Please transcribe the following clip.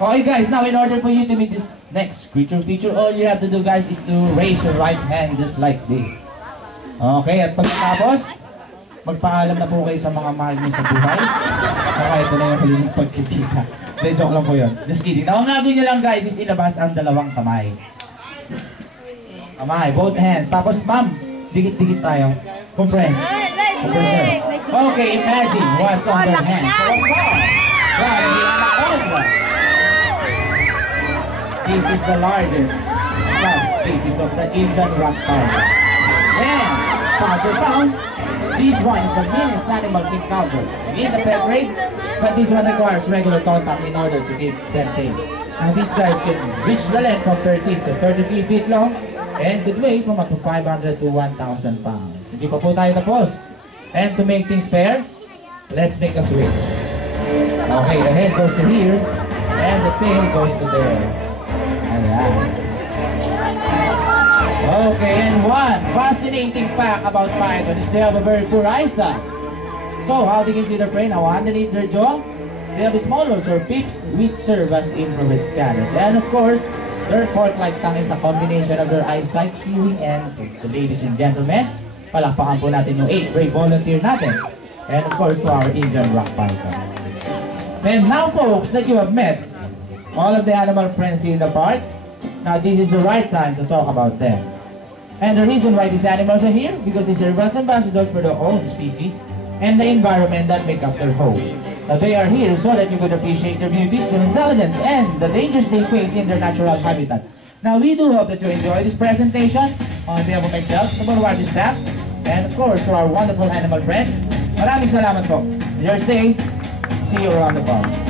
Okay guys, now in order for you to meet this next creature feature, all you have to do guys is to raise your right hand just like this. Okay, at pagkatapos, magpaalam na po kayo sa mga mahal niyo sa buhay. Okay, ito na yung huling pagkikita. De, joke lang po yun. Just kidding. Now, ang gagawin nyo lang guys is ilabas ang dalawang kamay. Kamay, both hands. Tapos ma'am, dikit-dikit tayo. Compress. Compress. Okay, imagine what's on their hands. So, this is the largest subspecies of the Indian rock tiger. And farther down, this one is the meanest animals encountered in the pet trade, but this one requires regular contact in order to keep them tame. Now these guys can reach the length from 13 to 33 feet long and could weigh from up to 500 to 1,000 pounds. Hindi pa po tayo tapos. And to make things fair, let's make a switch. Okay, the head goes to here and the tail goes to there. Ayan. Okay, and one fascinating fact about python is they have a very poor eyesight. So, how they can see their prey? Now, underneath their jaw, they have small holes or pips which serve as infrared scanners. And of course, their fork-like tongue is a combination of their eyesight, hearing, and food. So, ladies and gentlemen, palakpakan po natin yung 8 brave volunteer natin. And of course, to our Indian rock python. And now, folks, that you have met all of the animal friends here in the park, now this is the right time to talk about them. And the reason why these animals are here, because they serve as ambassadors for their own species and the environment that make up their home. Now they are here so that you could appreciate their beauties, their intelligence, and the dangers they face in their natural habitat. Now we do hope that you enjoy this presentation on behalf of myself, the Boulevard staff, and of course to our wonderful animal friends. Maraming salamat po. Your stay. See you around the park.